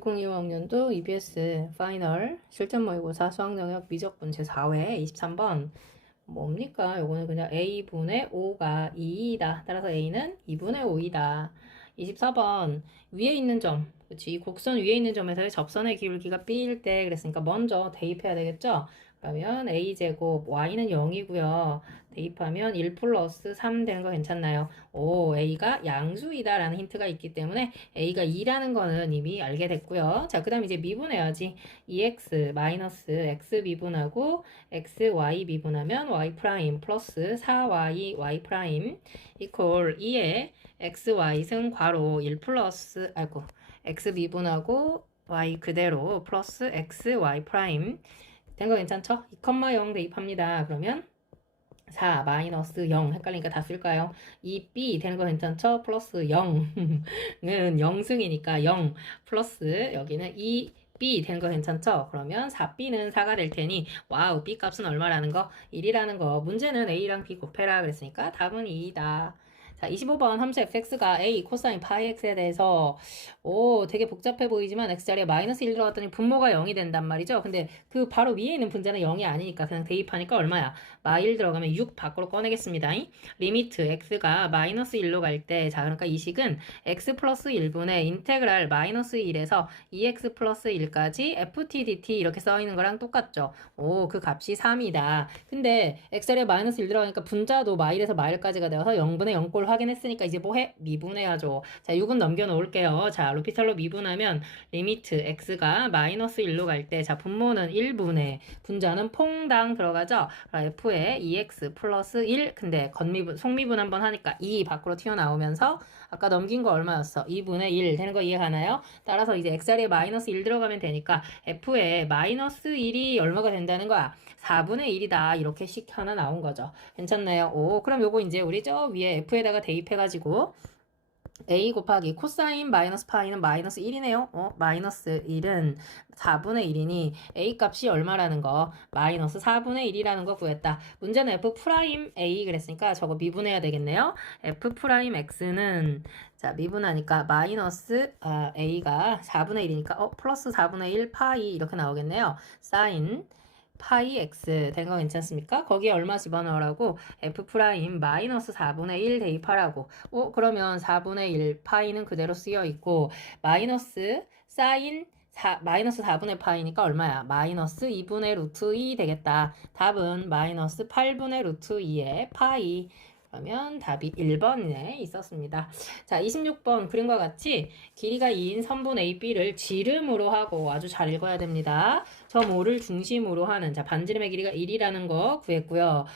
2025학년도 EBS 파이널 실전 모의고사 수학영역 미적분 제4회 23번 뭡니까? 요거는 그냥 A분의 5가 2이다. 따라서 A는 2분의 5이다. 24번 위에 있는 점, 그치? 이 곡선 위에 있는 점에서의 접선의 기울기가 B일 때 그랬으니까 먼저 대입해야 되겠죠? 그러면 A제곱, Y는 0이고요. 대입하면 1 플러스 3 되는 거 괜찮나요? 오, A가 양수이다 라는 힌트가 있기 때문에 A가 2라는 거는 이미 알게 됐고요. 자, 그 다음 이제 미분해야지. 2x 마이너스 x 미분하고 xy 미분하면 y 프라임 플러스 4y y 프라임 이퀄 2에 xy 승 괄호 1 플러스 x 미분하고 y 그대로 플러스 x y 프라임 된 거 괜찮죠? 2,0 대입합니다. 그러면 4 마이너스 0 헷갈리니까 다 쓸까요? 2b 되는 거 괜찮죠? 플러스 0은 0승이니까 0 플러스 여기는 2b 되는 거 괜찮죠? 그러면 4b는 4가 될 테니 와우 b 값은 얼마라는 거? 1이라는 거. 문제는 a랑 b 곱해라 그랬으니까 답은 2이다. 자, 25번 함수 fx가 a 코사인 파이 x에 대해서 되게 복잡해 보이지만 x자리에 마이너스 1 들어갔더니 분모가 0이 된단 말이죠. 근데 그 바로 위에 있는 분자는 0이 아니니까 그냥 대입하니까 얼마야? 마1 들어가면 6 밖으로 꺼내겠습니다. 리미트 x가 마이너스 1로 갈 때, 자, 그러니까 이 식은 x 플러스 1분의 인테그랄 마이너스 1에서 2x 플러스 1까지 ft dt 이렇게 써있는 거랑 똑같죠. 그 값이 3이다. 근데 x자리에 마이너스 1 들어가니까 분자도 마1에서 마1까지가 되어서 0분의 0꼴 확인했으니까 이제 뭐해? 미분해야죠. 자, 6은 넘겨놓을게요. 자, 루피탈로 미분하면 리미트 x가 마이너스 1로 갈 때, 자, 분모는 1분의 분자는 퐁당 들어가죠. f에 2x 플러스 1. 근데 속미분 한번 하니까 2 밖으로 튀어나오면서 아까 넘긴 거 얼마였어? 2분의 1 되는 거 이해가나요? 따라서 이제 x자리에 마이너스 1 들어가면 되니까 f에 마이너스 1이 얼마가 된다는 거야? 4분의 1이다. 이렇게 식 하나 나온 거죠. 괜찮나요? 그럼 요거 이제 우리 저 위에 f에다가 대입해가지고 a 곱하기 코사인 마이너스 파이는 마이너스 1이네요. 마이너스 1은 4분의 1이니 a 값이 얼마라는 거? 마이너스 4분의 1이라는 거 구했다. 문제는 f 프라임 a 그랬으니까 저거 미분해야 되겠네요. f 프라임 x는 자 미분하니까 마이너스 a가 4분의 1이니까 플러스 4분의 1 파이 이렇게 나오겠네요. 사인 파이 x 된 거 괜찮습니까? 거기에 얼마 집어넣으라고? f 프라임 마이너스 4분의 1 대입하라고. 그러면 4분의 1 파이는 그대로 쓰여 있고 마이너스 사인 마이너스 4분의 파이니까 얼마야? 마이너스 2분의 루트 2 되겠다. 답은 마이너스 8분의 루트 2의 파이. 그러면 답이 1번에 있었습니다. 자, 26번 그림과 같이 길이가 2인 선분 AB를 지름으로 하고 아주 잘 읽어야 됩니다. 점 5를 중심으로 하는 자 반지름의 길이가 1이라는 거 구했고요.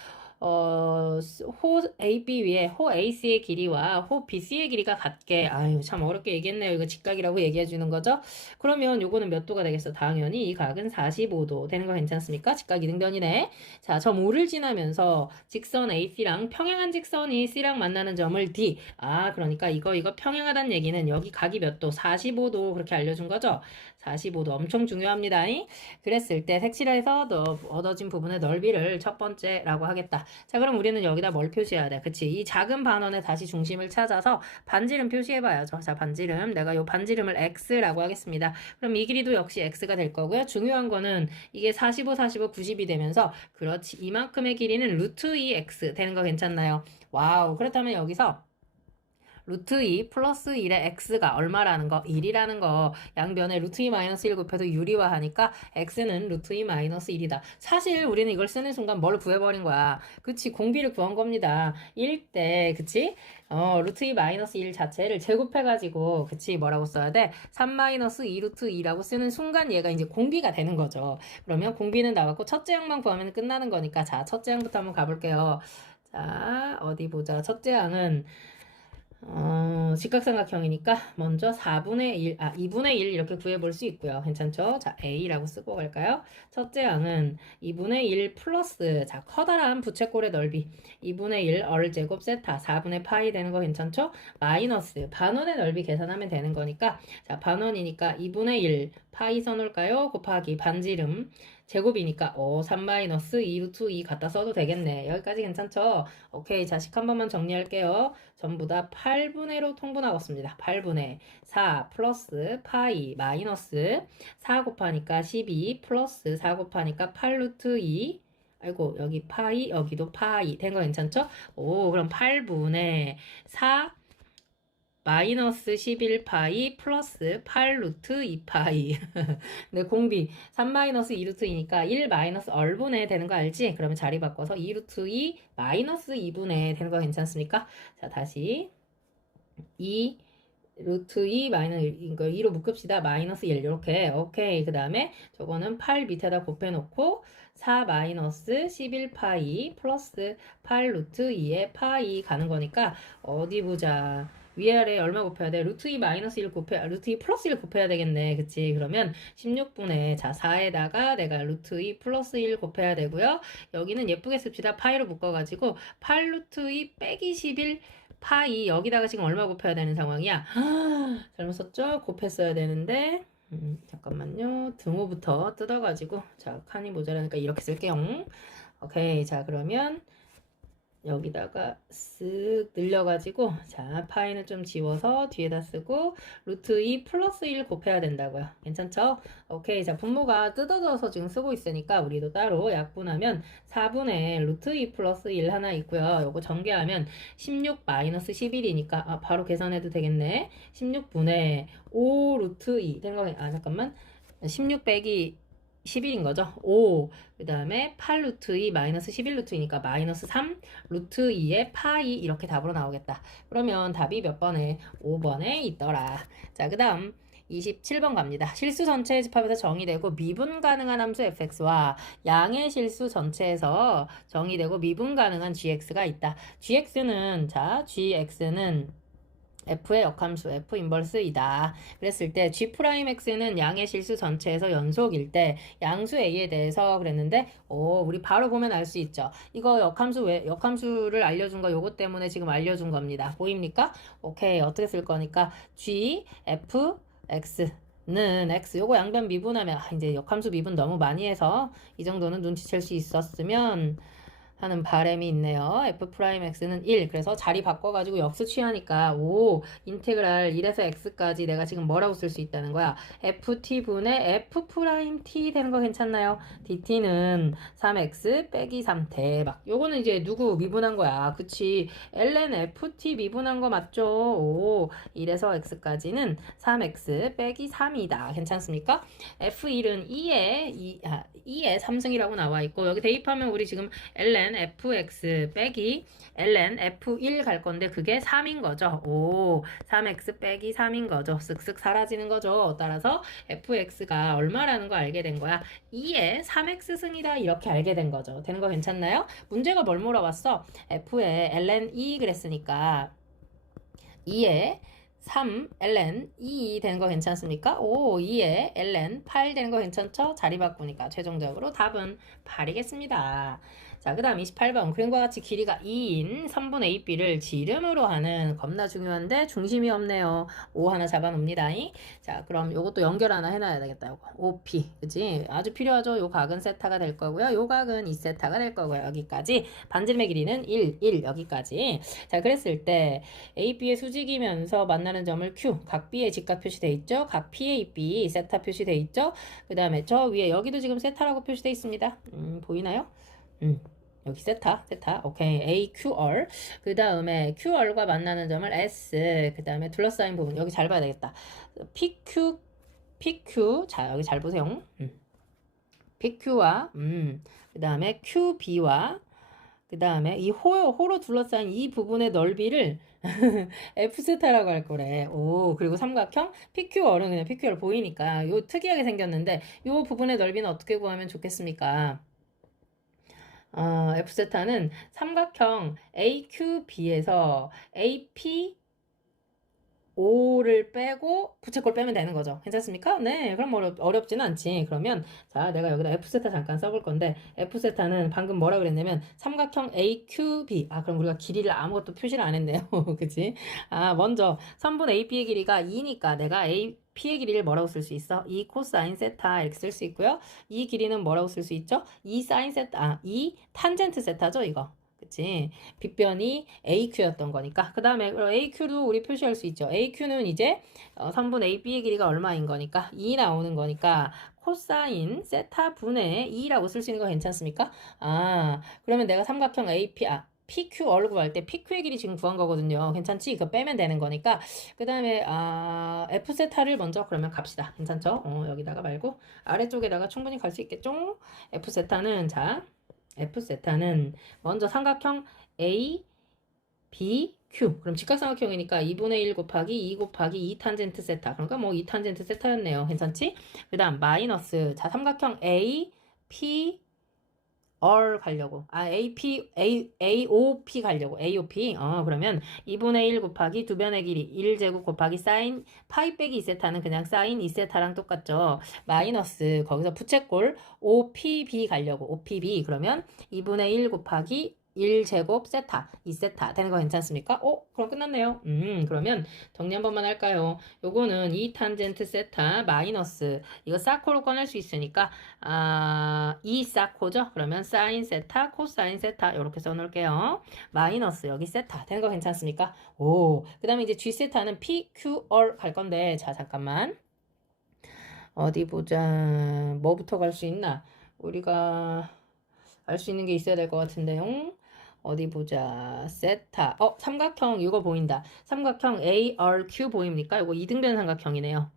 호 AB 위에 호 AC의 길이와 호 BC의 길이가 같게 아유 참 어렵게 얘기했네요. 이거 직각이라고 얘기해 주는 거죠. 그러면 요거는 몇 도가 되겠어? 당연히 이 각은 45도 되는 거 괜찮습니까? 직각 이등변이네. 자, 점 5를 지나면서 직선 AC랑 평행한 직선이 C랑 만나는 점을 D. 그러니까 이거 평행하다는 얘기는 여기 각이 몇 도? 45도 그렇게 알려준 거죠. 45도 엄청 중요합니다. 그랬을 때 색칠해서 얻어진 부분의 넓이를 첫 번째라고 하겠다. 자, 그럼 우리는 여기다 뭘 표시해야 돼? 그치? 이 작은 반원에 다시 중심을 찾아서 반지름 표시해봐야죠. 자, 반지름. 내가 요 반지름을 x라고 하겠습니다. 그럼 이 길이도 역시 x가 될 거고요. 중요한 거는 이게 45, 45, 90이 되면서 그렇지. 이만큼의 길이는 루트 2x 되는 거 괜찮나요? 와우. 그렇다면 여기서 루트 2 플러스 1의 x가 얼마라는 거? 1이라는 거. 양변에 루트 2 마이너스 1 곱해도 유리화하니까 x는 루트 2 마이너스 1이다. 사실 우리는 이걸 쓰는 순간 뭘 구해버린 거야. 그치? 공비를 구한 겁니다. 1 때, 그치? 루트 2 마이너스 1 자체를 제곱해가지고, 그치? 뭐라고 써야 돼? 3 마이너스 2 루트 2라고 쓰는 순간 얘가 이제 공비가 되는 거죠. 그러면 공비는 나왔고, 첫째 항만 구하면 끝나는 거니까, 자, 첫째 항부터 한번 가볼게요. 자, 어디 보자. 첫째 항은, 직각삼각형이니까 먼저 2분의 1 이렇게 구해볼 수 있고요. 괜찮죠? 자, A라고 쓰고 갈까요? 첫째 항은 2분의 1 플러스, 자, 커다란 부채꼴의 넓이 2분의 1 얼제곱 세타 4분의 파이 되는 거 괜찮죠? 마이너스 반원의 넓이 계산하면 되는 거니까 자, 반원이니까 2분의 1 파이 써놓을까요? 곱하기 반지름 제곱이니까 3-2 루트 2 갖다 써도 되겠네. 여기까지 괜찮죠? 오케이. 자식 한 번만 정리할게요. 전부 다 8분의로 통분하겠습니다. 8분의 4 플러스 파이 마이너스 4 곱하니까 12 플러스 4 곱하니까 8 루트 2. 아이고 여기 파이 여기도 파이 된 거 괜찮죠? 그럼 8분의 4 마이너스 11파이 플러스 8 루트 2파이. 네, 공비 3 마이너스 2 루트 2니까 1 마이너스 얼분의 되는 거 알지? 그러면 자리 바꿔서 2 루트 2 마이너스 2분의 되는 거 괜찮습니까? 자, 다시 2 루트 2 마이너스 1, 2로 묶읍시다. 마이너스 1 이렇게. 오케이. 그 다음에 저거는 8 밑에다 곱해놓고 4 마이너스 11파이 플러스 8 루트 2에 파이 가는 거니까 어디 보자. 위아래 얼마 곱해야 돼? 루트 2 마이너스 1 곱해, 루트 2 플러스 1 곱해야 되겠네. 그치? 그러면 16분의, 자, 4에다가 내가 루트 2 플러스 1 곱해야 되고요. 여기는 예쁘게 씁시다. 파이로 묶어가지고 8 루트 2 빼기 11 파이, 여기다가 지금 얼마 곱해야 되는 상황이야? 잘못 썼죠? 곱했어야 되는데, 잠깐만요. 등호부터 뜯어가지고, 자, 칸이 모자라니까 이렇게 쓸게요. 오케이. 자, 그러면, 여기다가 쓱 늘려가지고 자 파이는 좀 지워서 뒤에다 쓰고 루트 2 플러스 1 곱해야 된다고요. 괜찮죠? 오케이. 자 분모가 뜯어져서 지금 쓰고 있으니까 우리도 따로 약분하면 4분의 루트 2 플러스 1 하나 있고요. 요거 전개하면 16 마이너스 11이니까 바로 계산해도 되겠네. 16분의 5 루트 2 된 거, 잠깐만 16 빼기 11인 거죠. 5. 그 다음에 8 루트 2 마이너스 11 루트 2니까 마이너스 3 루트 2의 파이 이렇게 답으로 나오겠다. 그러면 답이 몇 번에? 5번에 있더라. 자, 그 다음 27번 갑니다. 실수 전체의 집합에서 정의되고 미분 가능한 함수 fx와 양의 실수 전체에서 정의되고 미분 가능한 gx가 있다. gx는 F의 역함수 F 인버스이다. 그랬을 때 G'X는 양의 실수 전체에서 연속일 때 양수 A에 대해서 그랬는데 우리 바로 보면 알 수 있죠. 이거 역함수를 알려준 거 요거 때문에 지금 알려준 겁니다. 보입니까? 오케이. 어떻게 쓸 거니까 G, F, X 는 X 요거 양변 미분하면 이제 역함수 미분 너무 많이 해서 이 정도는 눈치챌 수 있었으면 하는 바람이 있네요. F'X는 1. 그래서 자리 바꿔가지고 역수 취하니까 인테그랄 1에서 x까지 내가 지금 뭐라고 쓸 수 있다는 거야? FT분의 F't 되는 거 괜찮나요? dt는 3x 빼기 3 대박. 요거는 이제 누구 미분한 거야? 그치? ln ft 미분한 거 맞죠? 1에서 x까지는 3x 빼기 3이다. 괜찮습니까? F1은 2의 3승이라고 나와 있고 여기 대입하면 우리 지금 ln fx 빼기 ln f1 갈 건데 그게 3인 거죠. 3x 빼기 3인 거죠. 쓱쓱 사라지는 거죠. 따라서 fx가 얼마라는 거 알게 된 거야. 2의 3x 승이다 이렇게 알게 된 거죠. 되는 거 괜찮나요? 문제가 뭘 물어봤어? f의 ln 2 그랬으니까 2의 3 ln 2 되는 거 괜찮습니까? 2에 ln 8 되는 거 괜찮죠? 자리 바꾸니까 최종적으로 답은 8이겠습니다. 자, 그 다음 28번. 그림과 같이 길이가 2인 3분의 2b를 지름으로 하는 겁나 중요한데 중심이 없네요. 5 하나 잡아놓습니다. 자, 그럼 요것도 연결 하나 해놔야 되겠다. 요거 5p. 그치? 아주 필요하죠? 요 각은 세타가 될 거고요. 요 각은 2세타가 될 거고요. 여기까지. 반지름의 길이는 1 여기까지. 자, 그랬을 때 A, B의 수직이면서 만나는 점을 Q, 각 B의 직각 표시되어 있죠? 각 P의 B, 세타 표시되어 있죠? 그 다음에 저 위에 여기도 지금 세타라고 표시되어 있습니다. 보이나요? 여기 세타, 오케이. AQR. 그 다음에 QR과 만나는 점을 S, 그 다음에 둘러싸인 부분, 여기 잘 봐야 되겠다. PQ, 자, 여기 잘 보세요. PQ와, 그 다음에 QB와, 그 다음에 이 호로 둘러싸인 이 부분의 넓이를 F세타라고 할 거래. 그리고 삼각형 PQR은 그냥 PQR 보이니까 요 특이하게 생겼는데 요 부분의 넓이는 어떻게 구하면 좋겠습니까? F세타는 삼각형 AQB에서 AP 5를 빼고 부채꼴 빼면 되는 거죠. 괜찮습니까? 네, 그럼 어렵지는 않지. 그러면 자, 내가 여기다 F세타 잠깐 써볼 건데 F세타는 방금 뭐라 그랬냐면 삼각형 AQB. 아, 그럼 우리가 길이를 아무것도 표시를 안 했네요. 그치? 아, 먼저 선분 AB의 길이가 2니까 내가 P의 길이를 뭐라고 쓸 수 있어? 2 코사인 세타 이렇게 쓸 수 있고요. 이 길이는 뭐라고 쓸 수 있죠? 2 사인 세타, 2 탄젠트 세타죠, 이거. 그치? 빗변이 AQ였던 거니까. 그 다음에 AQ도 우리 표시할 수 있죠. AQ는 이제 선분 AB의 길이가 얼마인 거니까 2 나오는 거니까 코사인 세타 분의 2라고 쓸 수 있는 거 괜찮습니까? 아, 그러면 내가 삼각형 PQ를 구할 때 PQ의 길이 지금 구한 거거든요. 괜찮지? 그거 빼면 되는 거니까. 그 다음에 F세타를 먼저 그러면 갑시다. 괜찮죠? 여기다가 말고 아래쪽에다가 충분히 갈 수 있겠죠? F세타는 자, F세타는 먼저 삼각형 A, B, Q. 그럼 직각삼각형이니까 2분의 1 곱하기 2 곱하기 2 탄젠트 세타. 그러니까 뭐 2 탄젠트 세타였네요. 괜찮지? 그 다음 마이너스. 자, 삼각형 A, P, R 가려고. AOP 가려고. AOP. 그러면 2분의 1 곱하기 두 변의 길이 1제곱 곱하기 사인 파이 빼기 2세타는 그냥 사인 2세타랑 똑같죠. 마이너스 거기서 부채꼴 OPB 가려고. OPB. 그러면 2분의 1 곱하기 1제곱 세타, 2세타 되는 거 괜찮습니까? 그럼 끝났네요. 그러면 정리 한 번만 할까요? 요거는 2 탄젠트 세타 마이너스 이거 사코로 꺼낼 수 있으니까 2 사코죠? 그러면 사인 세타, 코사인 세타 이렇게 써놓을게요. 마이너스 여기 세타 되는 거 괜찮습니까? 그 다음에 이제 G 세타는 PQR 갈 건데 자 잠깐만 어디 보자 뭐부터 갈 수 있나? 우리가 알 수 있는 게 있어야 될 것 같은데요. 어디 보자. 세타. 삼각형 이거 보인다. 삼각형 ARQ 보입니까? 이거 이등변 삼각형이네요.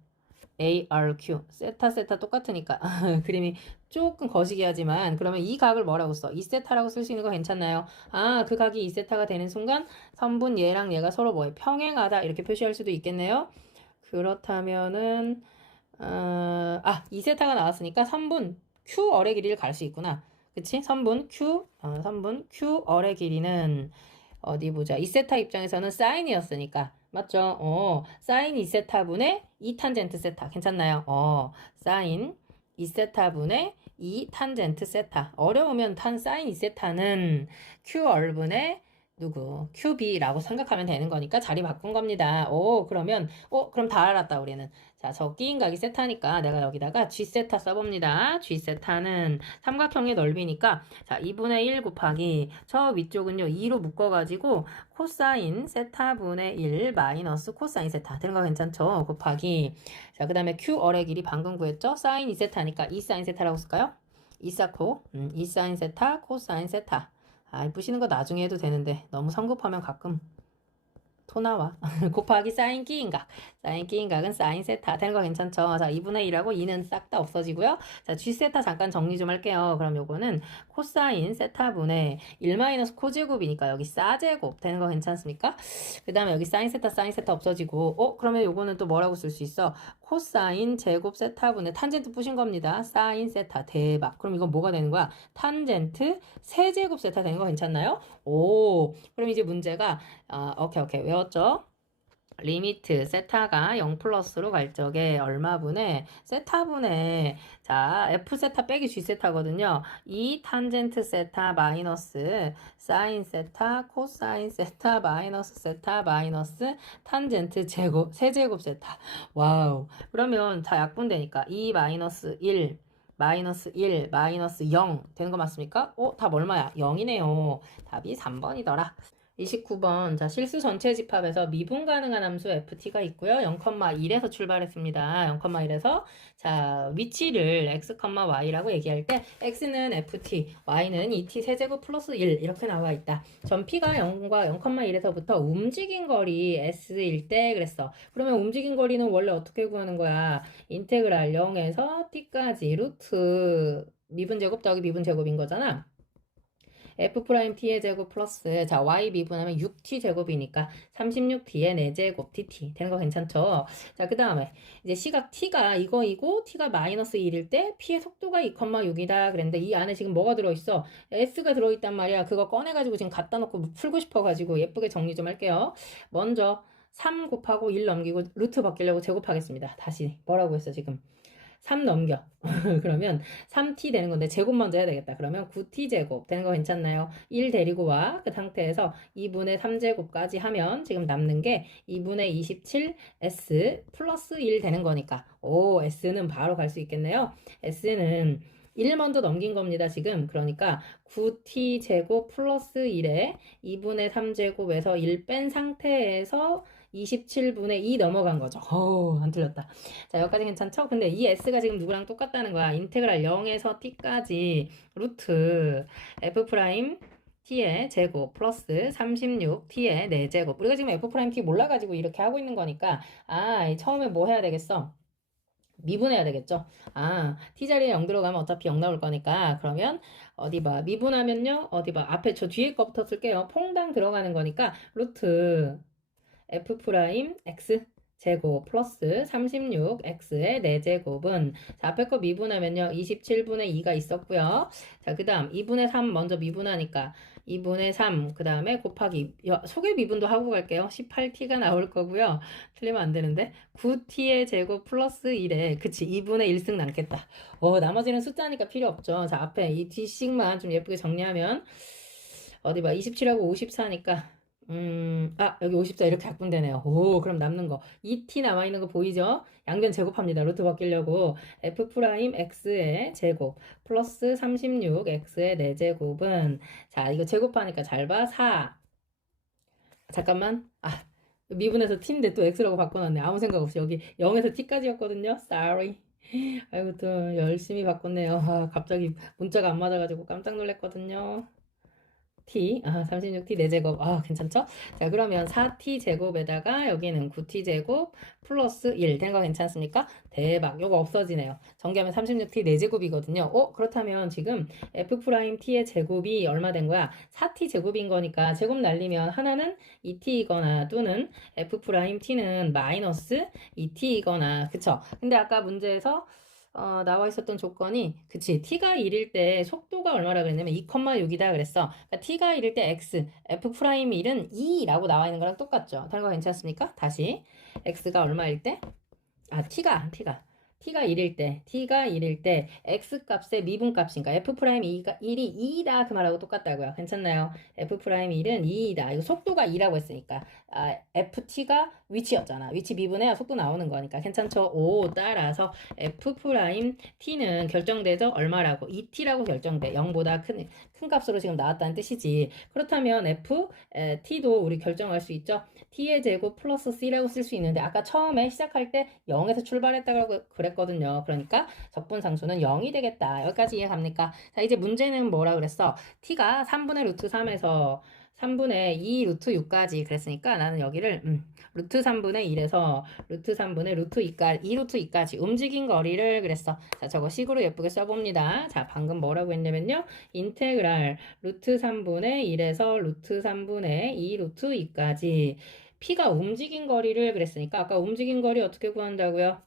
ARQ. 세타 똑같으니까. 그림이 조금 거시기 하지만 그러면 이 각을 뭐라고 써? 2세타라고 쓸 수 있는 거 괜찮나요? 그 각이 2세타가 되는 순간 선분 얘랑 얘가 서로 뭐예요? 평행하다 이렇게 표시할 수도 있겠네요. 그렇다면은 2세타가 나왔으니까 선분 QR의 길이를 갈 수 있구나. 그치? 선분 QR의 길이는 어디 보자. 2세타 입장에서는 사인이었으니까. 맞죠? 사인 2세타분의 2탄젠트 세타. 괜찮나요? 사인 2세타분의 2탄젠트 세타. 어려우면 사인 2세타는 QR분의 누구? QB라고 생각하면 되는 거니까 자리 바꾼 겁니다. 그러면 그럼 다 알았다 우리는. 자, 저 끼인 각이 세타니까 내가 여기다가 G세타 써봅니다. G세타는 삼각형의 넓이니까 자, 2분의 1 곱하기 저 위쪽은요 2로 묶어가지고 코사인 세타분의 1 마이너스 코사인 세타 되는 거 괜찮죠? 곱하기 자, 그 다음에 QR의 길이 방금 구했죠? 사인 2세타니까 2사인 세타라고 쓸까요? 2사코 2사인 세타 코사인 세타 푸시는 거 나중에 해도 되는데 너무 성급하면 가끔 토 나와. 곱하기 사인 끼인 각. 사인 끼인 각은 사인 세타 되는 거 괜찮죠? 자, 2분의 1하고 2는 싹 다 없어지고요. 자, G 세타 잠깐 정리 좀 할게요. 그럼 요거는 코사인 세타분의 1 마이너스 코제곱이니까 여기 사제곱 되는 거 괜찮습니까? 그 다음에 여기 사인 세타 없어지고 그러면 요거는 또 뭐라고 쓸 수 있어? 코사인 제곱 세타분의 탄젠트 푸신 겁니다. 사인 세타 대박. 그럼 이건 뭐가 되는 거야? 탄젠트 세제곱 세타 되는 거 괜찮나요? 그럼 이제 문제가 오케이 외웠죠? 리미트 세타가 0 플러스로 갈 적에 얼마분의 세타분의 자 F 세타 빼기 G 세타거든요. 2 탄젠트 세타 마이너스 사인 세타 코사인 세타 마이너스 세타 마이너스 탄젠트 제곱 세제곱 세타. 와우. 그러면 자 약분되니까 2 마이너스 1 마이너스 1 마이너스 0 되는 거 맞습니까? 답 얼마야? 0이네요. 답이 3번이더라. 29번. 자, 실수 전체 집합에서 미분 가능한 함수 ft가 있고요. 0,1에서 출발했습니다. 0,1에서 자, 위치를 x, y라고 얘기할 때 x는 ft, y는 2t 세제곱 플러스 1 이렇게 나와 있다. 전 p가 0과 0,1에서부터 움직인 거리 s일 때 그랬어. 그러면 움직인 거리는 원래 어떻게 구하는 거야? 인테그랄 0에서 t까지 루트 미분 제곱 더하기 미분 제곱인 거잖아. f't의 제곱 플러스 자 y 미분하면 6t 제곱이니까 36t의 4제곱 dt 되는 거 괜찮죠? 자, 그 다음에 이제 시각 t가 이거이고 t가 마이너스 1일 때 p의 속도가 2,6이다 그랬는데 이 안에 지금 뭐가 들어있어? s가 들어있단 말이야. 그거 꺼내가지고 지금 갖다 놓고 풀고 싶어가지고 예쁘게 정리 좀 할게요. 먼저 3 곱하고 1 넘기고 루트 바뀌려고 제곱하겠습니다. 다시 뭐라고 했어 지금? 3 넘겨. 그러면 3t 되는 건데 제곱 먼저 해야 되겠다. 그러면 9t 제곱 되는 거 괜찮나요? 1 데리고 와. 그 상태에서 2분의 3제곱까지 하면 지금 남는 게 2분의 27 s 플러스 1 되는 거니까 오 s는 바로 갈 수 있겠네요. s는 1 먼저 넘긴 겁니다, 지금. 그러니까 9t 제곱 플러스 1에 2분의 3제곱에서 1 뺀 상태에서 27분의 2 넘어간 거죠. 어우, 안 틀렸다. 자, 여기까지 괜찮죠? 근데 이 s가 지금 누구랑 똑같다는 거야. 인테그랄 0에서 t까지 루트 f 프라임 t의 제곱 플러스 36t의 4제곱. 우리가 지금 f 프라임 t 몰라가지고 이렇게 하고 있는 거니까 처음에 뭐 해야 되겠어? 미분해야 되겠죠? t 자리에 0 들어가면 어차피 0 나올 거니까 그러면 어디 봐. 미분하면요. 어디 봐. 앞에 저 뒤에 거부터 쓸게요. 퐁당 들어가는 거니까 루트 f 프라임 x 제곱 플러스 36x의 4제곱은 자, 앞에 거 미분하면요. 27분의 2가 있었고요. 자, 그 다음 2분의 3 먼저 미분하니까 2분의 3, 그 다음에 곱하기 소개 미분도 하고 갈게요. 18t가 나올 거고요. 틀리면 안 되는데 9t의 제곱 플러스 1에 그치 2분의 1승 남겠다. 나머지는 숫자니까 필요 없죠. 자, 앞에 이 뒷식만 좀 예쁘게 정리하면 어디 봐. 27하고 54니까 여기 54 이렇게 바꾼다네요. 오, 그럼 남는 거. 2t 남아있는 거 보이죠? 양변 제곱합니다. 루트 바뀌려고. f 프라임 x의 제곱 플러스 36x의 4제곱은 자, 이거 제곱하니까 잘 봐. 4. 잠깐만. 미분해서 t인데 또 x라고 바꿔놨네. 아무 생각 없이 여기 0에서 t까지였거든요. Sorry. 아이고, 또 열심히 바꿨네요. 갑자기 문자가 안 맞아가지고 깜짝 놀랐거든요. t, 36t 4제곱. 괜찮죠? 자, 그러면 4t 제곱에다가 여기는 9t 제곱 플러스 1 된 거 괜찮습니까? 대박. 요거 없어지네요. 전개하면 36t 4제곱이거든요. 그렇다면 지금 f 프라임 t의 제곱이 얼마 된 거야? 4t 제곱인 거니까 제곱 날리면 하나는 2t이거나 또는 f 프라임 t는 마이너스 2t이거나 그쵸? 근데 아까 문제에서 나와 있었던 조건이 그치 t가 1일 때 속도가 얼마라 그랬냐면 2,6이다 그랬어. 그러니까 t가 1일 때 x, f 프라임 1은 2라고 나와 있는 거랑 똑같죠. 다른 거 괜찮습니까? 다시 x가 얼마일 때? t가 1일 때 x 값의 미분 값이니까 f 프라임 1이 2이다 그 말하고 똑같다고요. 괜찮나요? f 프라임 1은 2이다. 이거 속도가 2라고 했으니까 ft가 위치였잖아. 위치 미분해야 속도 나오는 거니까 괜찮죠? 따라서 f 프라임 t는 결정되죠? 얼마라고? 2t라고 결정돼. 0보다 큰 값으로 지금 나왔다는 뜻이지. 그렇다면 t도 우리 결정할 수 있죠? t의 제곱 플러스 c라고 쓸 수 있는데 아까 처음에 시작할 때 0에서 출발했다고 그랬거든요. 그러니까 적분상수는 0이 되겠다. 여기까지 이해 갑니까? 자, 이제 문제는 뭐라 그랬어? t가 3분의 루트 3에서 3분의 2 루트 6까지 그랬으니까 나는 여기를 루트 3분의 1에서 루트 3분의 루트 2까지 2 루트 2까지 움직인 거리를 그랬어. 자, 저거 식으로 예쁘게 써봅니다. 자, 방금 뭐라고 했냐면요. 인테그랄 루트 3분의 1에서 루트 3분의 2 루트 2까지 P가 움직인 거리를 그랬으니까 아까 움직인 거리 어떻게 구한다고요?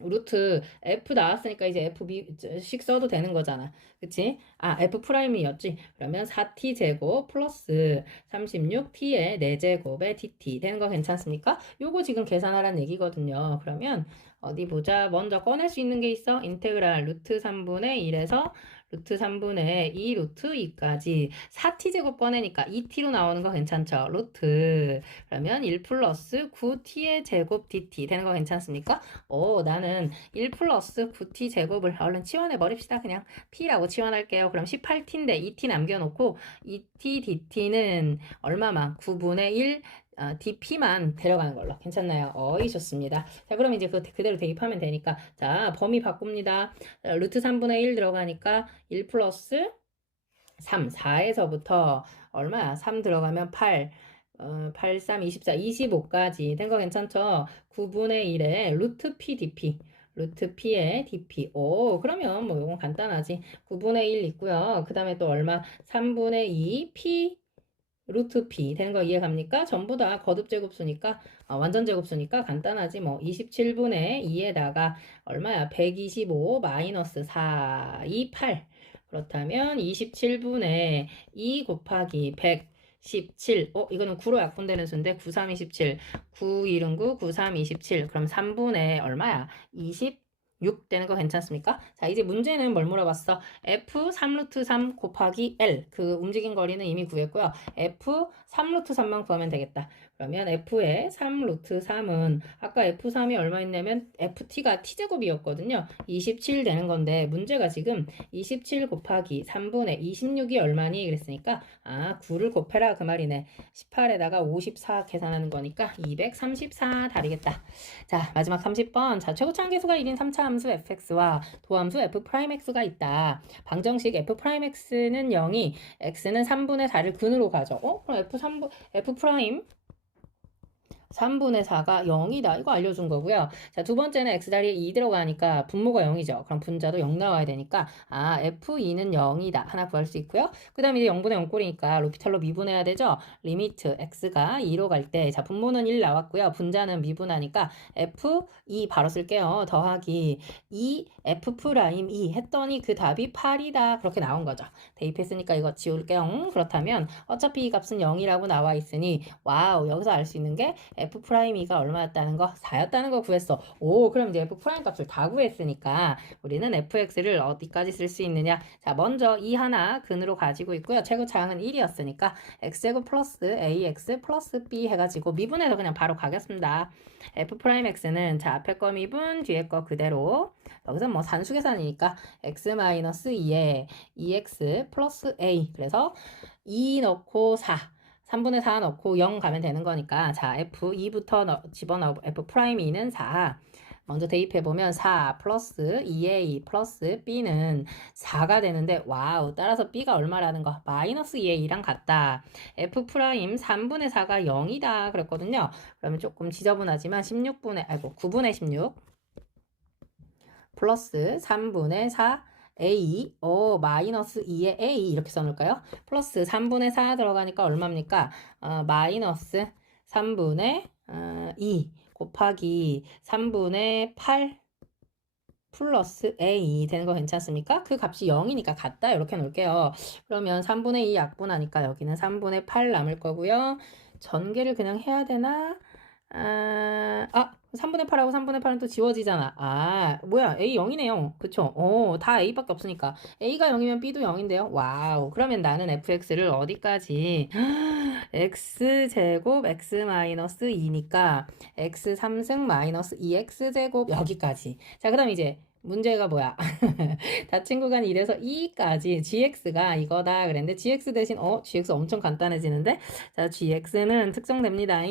루트 F 나왔으니까 이제 F식 써도 되는 거잖아. 그치? F 프라임이었지. 그러면 4t 제곱 플러스 36t의 4제곱의 dt 되는 거 괜찮습니까? 요거 지금 계산하라는 얘기거든요. 그러면 어디 보자. 먼저 꺼낼 수 있는 게 있어. 인테그랄 루트 3분의 1에서 루트 3분의 2 루트 2까지 4t 제곱 꺼내니까 2t로 나오는 거 괜찮죠? 루트 그러면 1 플러스 9t의 제곱 dt 되는 거 괜찮습니까? 나는 1 플러스 9t 제곱을 얼른 치환해 버립시다. 그냥 p라고 치환할게요. 그럼 18t인데 2t 남겨놓고 2t dt는 얼마만? 9분의 1 dp만 데려가는 걸로 괜찮나요? 좋습니다. 자, 그럼 이제 그대로 대입하면 되니까 자, 범위 바꿉니다. 루트 3분의 1 들어가니까 1 플러스 3, 4에서부터 얼마야? 3 들어가면 8, 8, 3, 24, 25까지 된 거 괜찮죠? 9분의 1에 루트 p dp 루트 p의 dp. 그러면 뭐 이건 간단하지. 9분의 1 있고요. 그 다음에 또 얼마? 3분의 2 p 루트 p 되는 거 이해 갑니까? 전부 다 거듭 제곱수니까 완전 제곱수니까 간단하지 뭐 27분의 2에다가 얼마야? 125 마이너스 4, 2, 8 그렇다면 27분의 2 곱하기 100 17. 이거는 9로 약분되는 수인데 9, 3, 27. 9, 1은 9, 9, 3, 27. 그럼 3분의 얼마야? 26 되는 거 괜찮습니까? 자, 이제 문제는 뭘 물어봤어? F 3루트 3 곱하기 L. 그 움직인 거리는 이미 구했고요. F 3루트 3만 구하면 되겠다. 그러면 F의 3루트 3은 아까 F3이 얼마였냐면 FT가 T제곱이었거든요. 27 되는 건데 문제가 지금 27 곱하기 3분의 26이 얼마니? 그랬으니까 9를 곱해라 그 말이네. 18에다가 54 계산하는 거니까 234 다리겠다. 자, 마지막 30번. 자, 최고차함계수가 1인 3차 함수 fx와 도함수 f'x가 있다. 방정식 f'x는 0이 x는 3분의 4를 근으로 가져. 그럼 f 프라임 3분의 4가 0이다. 이거 알려준 거고요. 자, 두 번째는 x 자리에 2 들어가니까 분모가 0이죠. 그럼 분자도 0 나와야 되니까 f2는 0이다. 하나 구할 수 있고요. 그 다음에 이제 0분의 0꼴이니까 로피탈로 미분해야 되죠. 리미트 x가 2로 갈 때, 자, 분모는 1 나왔고요. 분자는 미분하니까 f2 바로 쓸게요. 더하기 2 f 프라임 2 했더니 그 답이 8이다. 그렇게 나온 거죠. 대입했으니까 이거 지울게요. 그렇다면 어차피 이 값은 0이라고 나와 있으니 와우, 여기서 알 수 있는 게 F'2가 얼마였다는 거? 4였다는 거 구했어. 그럼 이제 F' 값을 다 구했으니까 우리는 fx를 어디까지 쓸 수 있느냐? 자, 먼저 이 하나 근으로 가지고 있고요. 최고차항은 1이었으니까 x제곱 플러스 ax 플러스 b 해가지고 미분해서 그냥 바로 가겠습니다. F'x는 자, 앞에 거 미분, 뒤에 거 그대로. 여기서 뭐 산수계산이니까 x-2에 2x 플러스 a. 그래서 2 넣고 4. 3분의 4 넣고 0 가면 되는 거니까 자 F2부터 집어넣어 F'2는 4 먼저 대입해보면 4 플러스 2a 플러스 b는 4가 되는데 와우 따라서 b가 얼마라는 거 마이너스 2a랑 같다. F' 3분의 4가 0이다 그랬거든요. 그러면 조금 지저분하지만 9분의 16 플러스 3분의 4 a, 마이너스 2의 a 이렇게 써놓을까요? 플러스 3분의 4 들어가니까 얼마입니까? 마이너스 3분의 2 곱하기 3분의 8 플러스 a 되는 거 괜찮습니까? 그 값이 0이니까 같다 이렇게 놓을게요. 그러면 3분의 2 약분하니까 여기는 3분의 8 남을 거고요. 전개를 그냥 해야 되나? 3분의 8하고 3분의 8은 또 지워지잖아. 뭐야, A 0이네요. 그쵸? 다 A밖에 없으니까. A가 0이면 B도 0인데요. 와우. 그러면 나는 fx를 어디까지? x제곱 x-마이너스 2니까 x 3승 마이너스 2x제곱 여기까지. 자, 그 다음 이제 문제가 뭐야? 닫힌 구간 1에서 2까지 gx가 이거다 그랬는데 gx 대신 gx 엄청 간단해지는데 자 gx는 특정됩니다.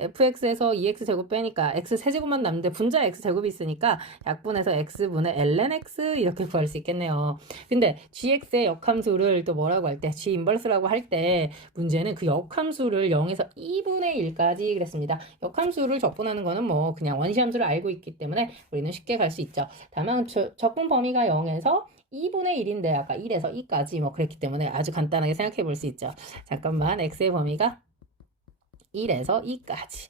fx에서 2x제곱 빼니까 x 세제곱만 남는데 분자 x제곱이 있으니까 약분해서 x분의 ln x 이렇게 구할 수 있겠네요. 근데 gx의 역함수를 또 뭐라고 할 때 g 인버스라고 할 때 문제는 그 역함수를 0에서 2분의 1까지 그랬습니다. 역함수를 적분하는 거는 뭐 그냥 원시함수를 알고 있기 때문에 우리는 쉽게 갈 수 있죠. 다만 적분 범위가 0에서 2분의 1인데 아까 1에서 2까지 뭐 그랬기 때문에 아주 간단하게 생각해 볼 수 있죠. 잠깐만 x의 범위가 1에서 2까지.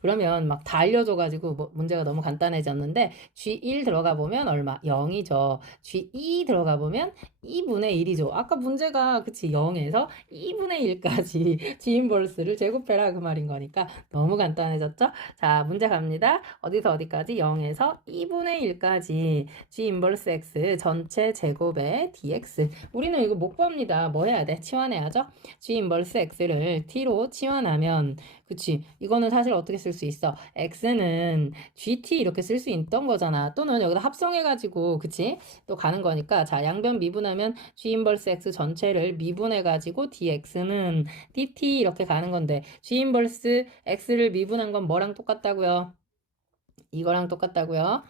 그러면 막 다 알려줘가지고 문제가 너무 간단해졌는데 G1 들어가 보면 얼마? 0이죠. G2 들어가 보면 2분의 1이죠. 아까 문제가 그치 0에서 2분의 1까지 G 인버스를 제곱해라 그 말인 거니까 너무 간단해졌죠? 자 문제 갑니다. 어디서 어디까지? 0에서 2분의 1까지 G 인버스 X 전체 제곱의 DX. 우리는 이거 못 구합니다. 뭐 해야 돼? 치환해야죠. G 인버스 X를 T로 치환하면 그치 이거는 사실 어떻게 쓸 수 있어? x는 gt 이렇게 쓸 수 있던 거잖아. 또는 여기다 합성해가지고 그치 또 가는 거니까 자 양변 미분하면 g 인버스 x 전체를 미분해가지고 dx는 dt 이렇게 가는 건데 g 인버스 x를 미분한 건 뭐랑 똑같다고요? 이거랑 똑같다고요.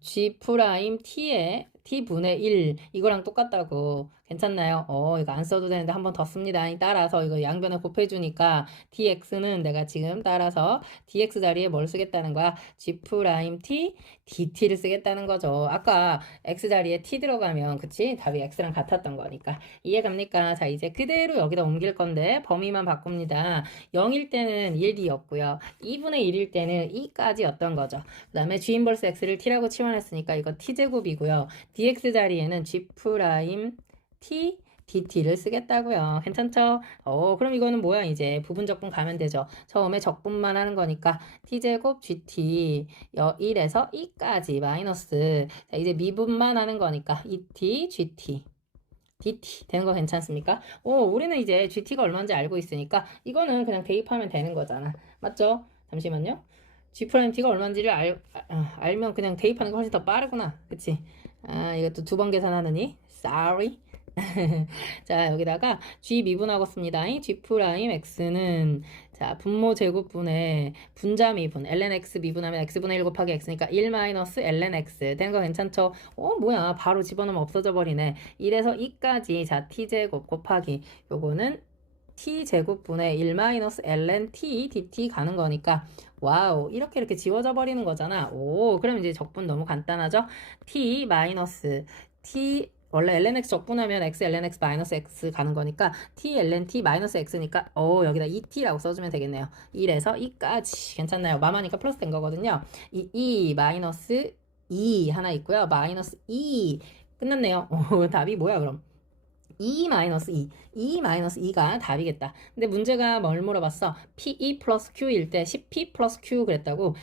g 프라임 t의 t분의 1 이거랑 똑같다고 괜찮나요? 이거 안 써도 되는데 한 번 더 씁니다. 따라서 이거 양변을 곱해주니까 dx는 내가 지금 따라서 dx 자리에 뭘 쓰겠다는 거야? g 프라임 t dt를 쓰겠다는 거죠. 아까 x 자리에 t 들어가면 그치? 답이 x랑 같았던 거니까 이해갑니까? 자 이제 그대로 여기다 옮길 건데 범위만 바꿉니다. 0일 때는 1d였고요. 2분의 1일 때는 2까지였던 거죠. 그 다음에 g 인버스 x를 t라고 치환했으니까 이거 t제곱이고요. dx 자리에는 g 프라임 t dt를 쓰겠다고요. 괜찮죠? 그럼 이거는 뭐야? 이제 부분 적분 가면 되죠. 처음에 적분만 하는 거니까 t제곱 gt 1에서 2까지 마이너스 자, 이제 미분만 하는 거니까 2t gt dt 되는 거 괜찮습니까? 우리는 이제 gt가 얼마인지 알고 있으니까 이거는 그냥 대입하면 되는 거잖아. 맞죠? 잠시만요. g't가 얼마인지를 알면 그냥 대입하는 게 훨씬 더 빠르구나. 그치? 이것도 두 번 계산하느니 sorry. 자, 여기다가 g 미분하고 씁니다. g 프라임 x는 자, 분모 제곱분의 분자 미분 ln x 미분하면 x분의 1 곱하기 x니까 1 마이너스 ln x 된 거 괜찮죠? 뭐야 바로 집어넣으면 없어져 버리네. 1에서 2까지 자 t제곱 곱하기 요거는 t제곱분의 1 마이너스 ln t dt 가는 거니까 와우 이렇게 지워져 버리는 거잖아. 그럼 이제 적분 너무 간단하죠? t 마이너스 t 원래 ln x 적분하면 x ln x 마이너스 x 가는 거니까 t ln t 마이너스 x니까 여기다 2t라고 써주면 되겠네요. 1에서 2까지 괜찮나요? 마마니까 플러스 된 거거든요. 2 마이너스 2 하나 있고요. 마이너스 2 끝났네요. 답이 뭐야 그럼? 2 마이너스 2, 2 마이너스 2가 답이겠다. 근데 문제가 뭘 물어봤어? PE 플러스 Q일 때 10P 플러스 Q 그랬다고.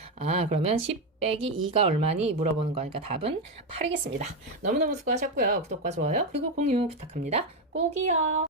그러면 10 빼기 2가 얼마니? 물어보는 거니까 답은 8이겠습니다. 너무너무 수고하셨고요. 구독과 좋아요 그리고 공유 부탁합니다. 꼭이요.